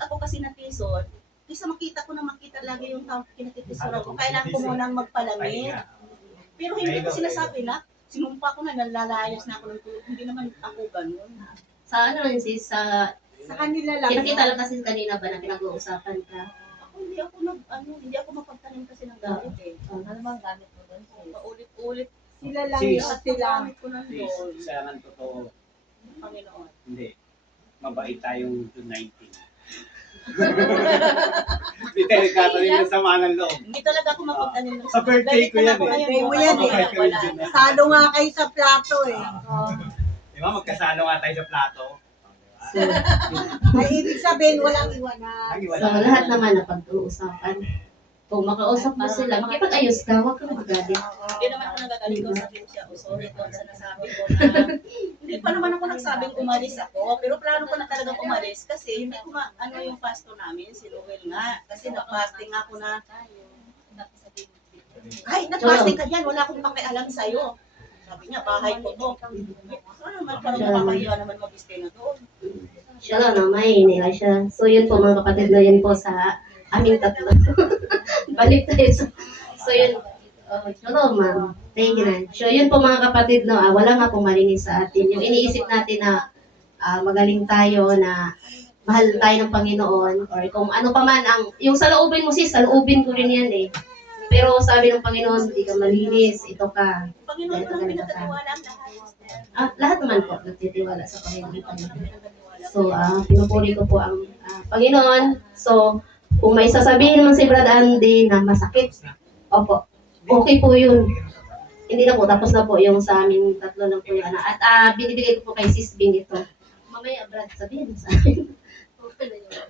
ako kasi natisod, isa makita ko na makita lagi yung tao kinatitisuran ko. Kailangan ko munang magpalamig. Pero hindi ko sinasabi na, sinumpa ko na, nalalayas na ako ng tulog. Hindi naman ako ganun. Sa ano rin sis, sa Sa kanila lang. kinakita lang kasi kanina ba na pinag-uusapan ka. Ako hindi ako mapagtanim kasi ng galit eh. Ano bang gamit mo doon? Paulit-ulit. Sila lang Sis. yung sila. Gamit ko ng Please, Lord, isa lang totoo. Panginoon. Hindi. Mabait tayong 219. Hindi tayo nagkatanim ng sama ng loob. Hindi talaga ako mapagtanim ng Sa birthday ko yan, Galit na ako eh. Birthday mo ngayon, yan, wala, eh. wala na. Salo nga kayo sa plato eh. Di ba, magkasalo nga tayo sa plato. So, Ay, ibig sabihin, walang iwanan. so lahat naman na pag-uusapan. Kung makausap mo sila, makipag-ayos ka, huwag kang magalit. Hindi naman ako nagagalit ko, sabi ko siya, oh sorry doon sa nasabi ko na, hindi pa naman ako nagsabing umalis ako, pero plano ko na talagang umalis kasi hindi ko ano yung pasto namin, si Ruel nga, kasi na-fasting ako na, ay, nag-fasting ka dyan, wala akong pakialam sa'yo. Sabi niya, bahay ko to. Ano naman, parang nakakahiya naman mag-stay na doon. Siya lang na may nila siya. So yun po mga kapatid na yun po sa aming tatlo. Balik tayo sa... So yun, hello ma'am. Thank you na. So yun po mga kapatid, no, wala nga pong malinis sa atin. Yung iniisip natin na magaling tayo, na mahal tayo ng Panginoon, or kung ano pa man, yung sa loobin mo sis, sa loobin ko rin yan eh. Pero sabi ng Panginoon, hindi ka malinis, ito ka. Panginoon ko lang pinagkatiwala ang lahat. Lahat naman po nagtitiwala sa Panginoon. So, pinupuri ko po ang Panginoon. So, kung may sasabihin man si Brad Andy na masakit, opo, okay po yun. Hindi na po, tapos na po yung sa amin tatlo lang po yung anak. At binibigay ko po kay Sis Bing ito. Mamaya, Brad, sabihin mo sa akin. Okay na yun.